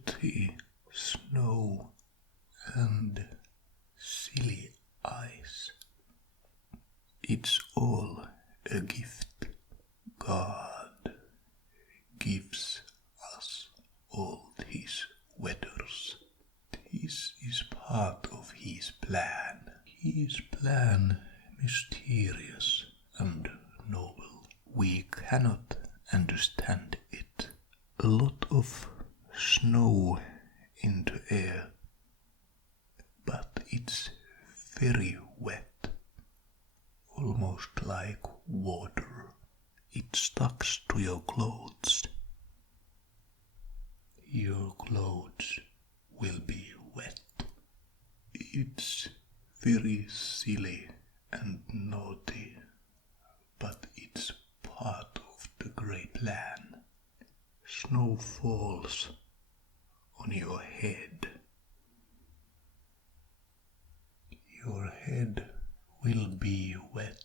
melty snow and silly ice. It's all a gift God gives us all these weathers. This is part of his plan. His plan mysterious and noble. We cannot understand it. A lot of snow in the air, but it's very wet, almost like water. It sticks to your clothes. Your clothes will be wet. It's very silly and naughty, but it's part of the great plan. Snow falls on your head. Your head will be wet.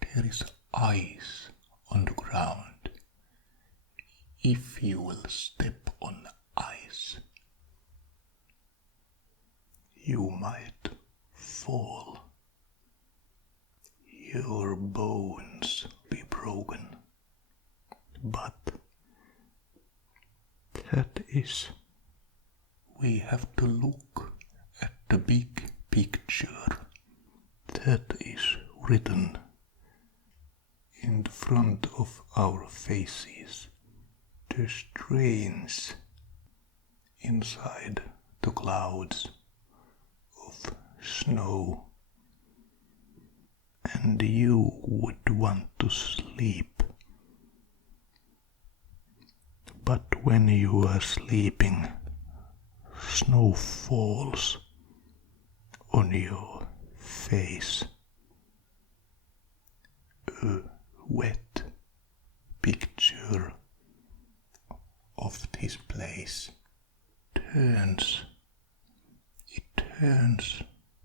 There is ice on the ground. If you will step on ice, you might fall. Your bones be broken. But that is, we have to look at the big picture that is written in the front of our faces. The strange inside the clouds of snow, and you would want to sleep. But when you are sleeping, snow falls on your face. A wet picture of this place turns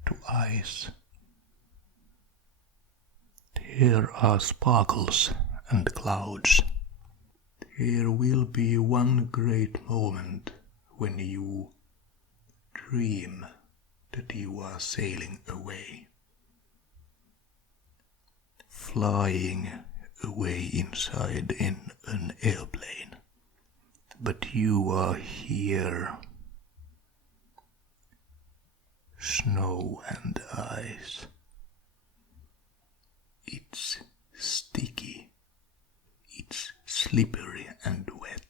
to ice. There are sparkles and clouds. There will be one great moment when you dream that you are sailing away, flying away inside in an airplane. But you are here. Snow and ice. It's sticky. It's slippery and wet.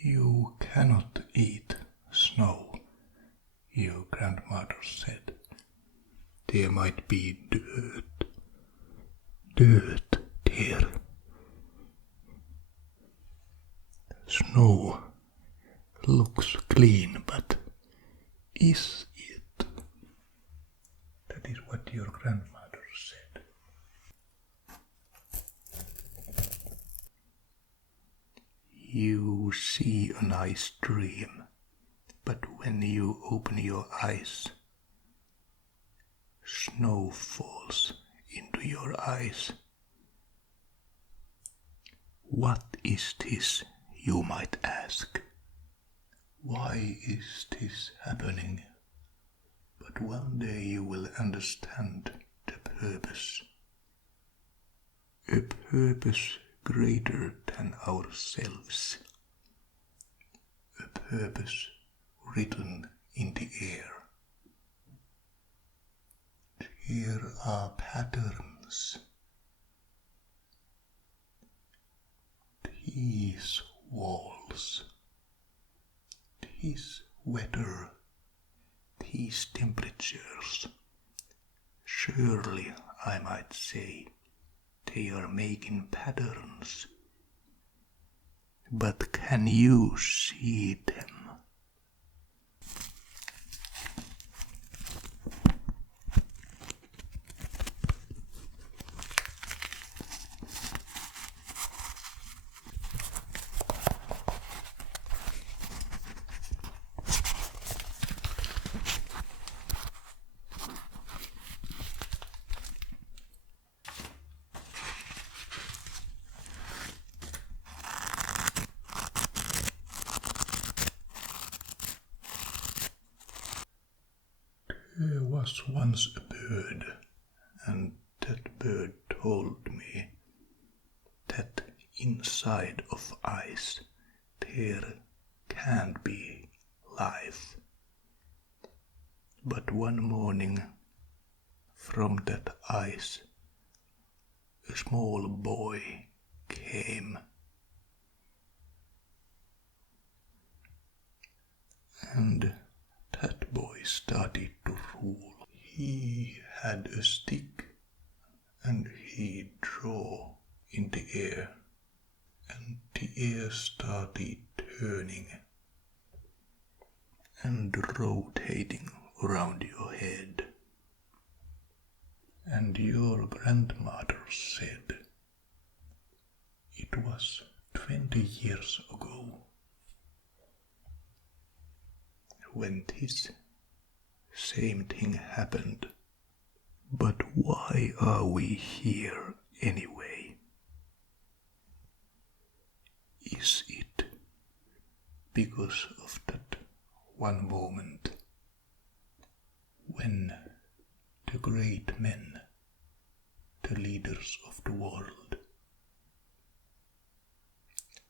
You cannot eat snow, your grandmother said. There might be dirt there. Snow looks clean, but is it? That is what your grandmother said. You see a nice dream, but when you open your eyes, snow falls into your eyes. What is this, you might ask? Why is this happening? But one day you will understand the purpose. A purpose greater than ourselves. A purpose written in the air. Here are patterns. These walls, this weather, these temperatures. Surely, I might say, they are making patterns. But can you see them? was once a bird, and that bird told me that inside of ice there can't be life. But one morning, from that ice, a small boy came. And that boy started to rule. He had a stick and he drew in the air, and the air started turning and rotating around your head. And your grandmother said it was 20 years ago when this same thing happened. But why are we here anyway? Is it because of that one moment when the great men, the leaders of the world,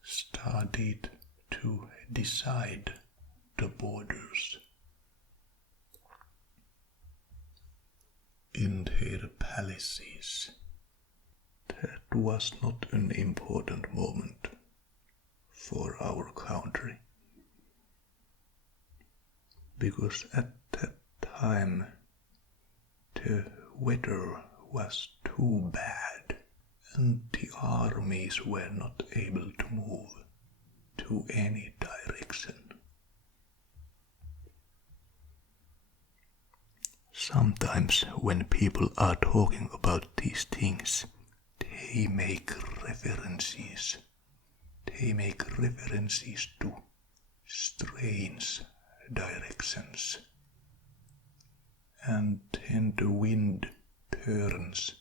started to decide the borders in their palaces? That was not an important moment for our country, because at that time the weather was too bad and the armies were not able to move to any direction. Sometimes when people are talking about these things, they make references. They make references to strange directions. And then the wind turns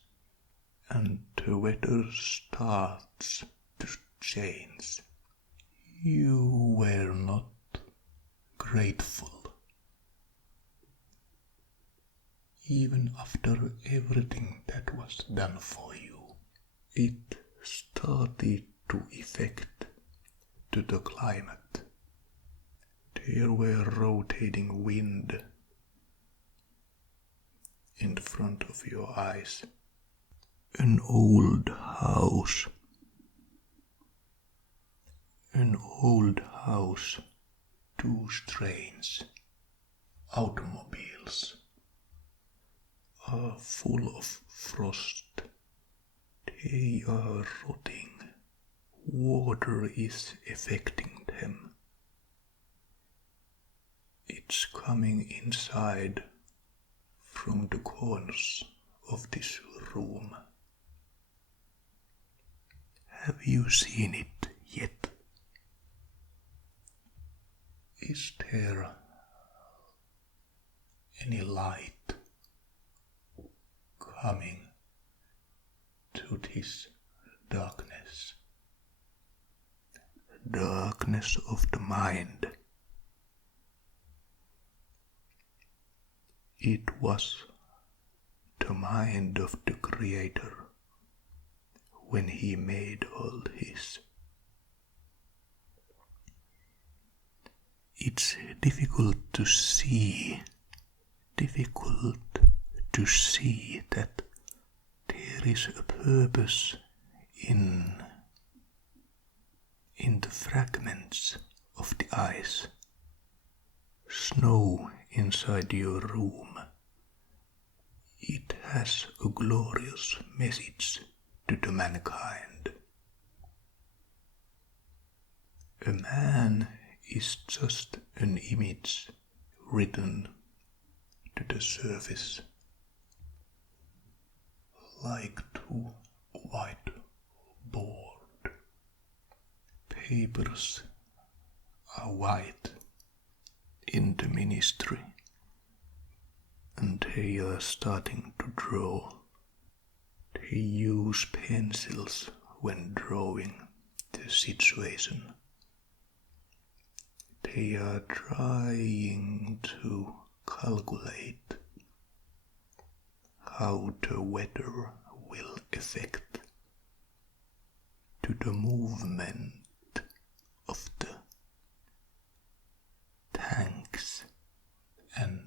and the weather starts to change. You were not grateful. Even after everything that was done for you, it started to affect to the climate. There were rotating wind in front of your eyes. An old house. Two trains, automobiles are full of frost. They are rotting. Water is affecting them. It's coming inside from the corners of this room. Have you seen it yet? Is there any light coming to this darkness? Darkness of the mind. It was the mind of the Creator when he made all this. It's difficult to see that there is a purpose in the fragments of the ice. Snow inside your room. It has a glorious message to the mankind. A man is just an image written to the surface, like to whiteboard. Papers are white in the ministry, and they are starting to draw. They use pencils when drawing the situation. They are trying to calculate how the weather will affect to the movement of the tanks and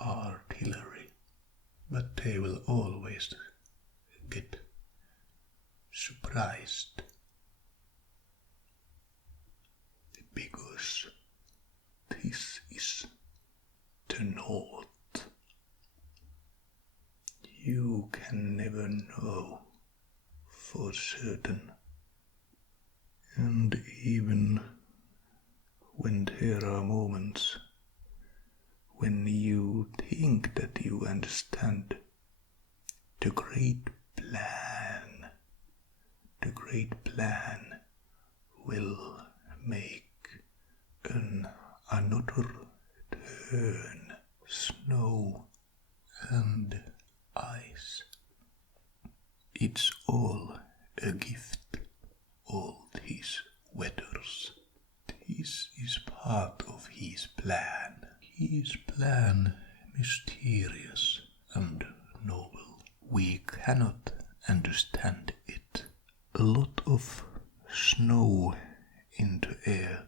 artillery, but they will always get surprised because this is the North. You can never know for certain, and even when there are moments when you think that you understand the great plan will make another turn. Snow and ice. It's all a gift, all these weathers. This is part of his plan. His plan mysterious and noble. We cannot understand it. A lot of snow in the air